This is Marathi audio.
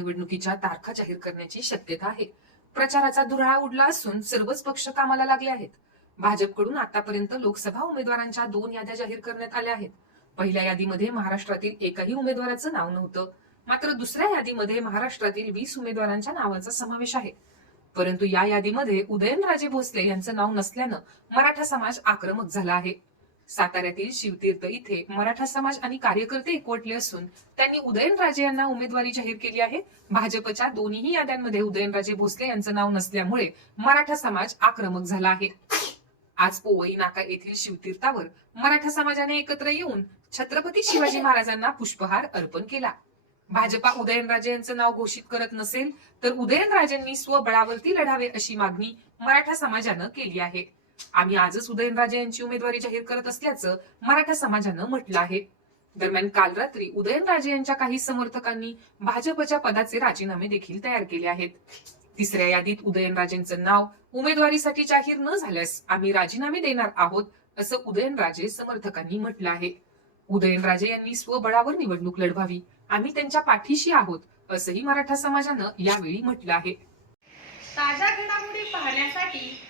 निवडणुकीच्या तारखा जाहीर करण्याची शक्यता आहे. प्रचाराचा धुराळा उडला असून सर्वच पक्ष कामाला लागले आहेत. भाजपकडून आतापर्यंत लोकसभा उमेदवारांच्या दोन याद्या जाहीर करण्यात आल्या आहेत. पहिल्या यादीमध्ये महाराष्ट्रातील एकही उमेदवाराचं नाव नव्हतं. मात्र दुसऱ्या यादीमध्ये महाराष्ट्रातील वीस उमेदवारांच्या नावांचा समावेश आहे. परंतु या यादीमध्ये उदयनराजे भोसले यांचं नाव नसल्यानं मराठा समाज आक्रमक झाला आहे. साताऱ्यातील शिवतीर्थ इथे मराठा समाज आणि कार्यकर्ते एकवटले असून त्यांनी उदयनराजे यांना उमेदवारी जाहीर केली आहे. भाजपच्या दोन्ही याद्यांमध्ये उदयनराजे भोसले यांचं नाव नसल्यामुळे मराठा समाज आक्रमक झाला आहे. आज पोवई नाका येथील शिवतीर्थावर मराठा समाजाने एकत्र येऊन छत्रपती शिवाजी महाराजांना पुष्पहार अर्पण केला. भाजपा उदयनराजे यांचं नाव घोषित करत नसेल तर उदयनराजेंनी स्वबळावरती लढावे अशी मागणी मराठा समाजानं केली आहे. आम्ही आजच उदयनराजे यांची उमेदवारी जाहीर करत असल्याचं मराठा समाजानं म्हटलं आहे. दरम्यान काल रात्री उदयनराजे यांच्या काही समर्थकांनी भाजपच्या पदाचे राजीनामे देखील तयार केले आहेत. तिसऱ्या यादीत उदयनराजेंचं नाव उमेदवारीसाठी जाहीर न झाल्यास आम्ही राजीनामे देणार आहोत असं उदयनराजे समर्थकांनी म्हटलं आहे. उदयनराजे यांनी स्वबळावर निवडणूक लढवावी आम्ही त्यांच्या पाठीशी आहोत असंही मराठा समाजानं यावेळी म्हटलं आहे. ताज्या घडामोडी पाहण्यासाठी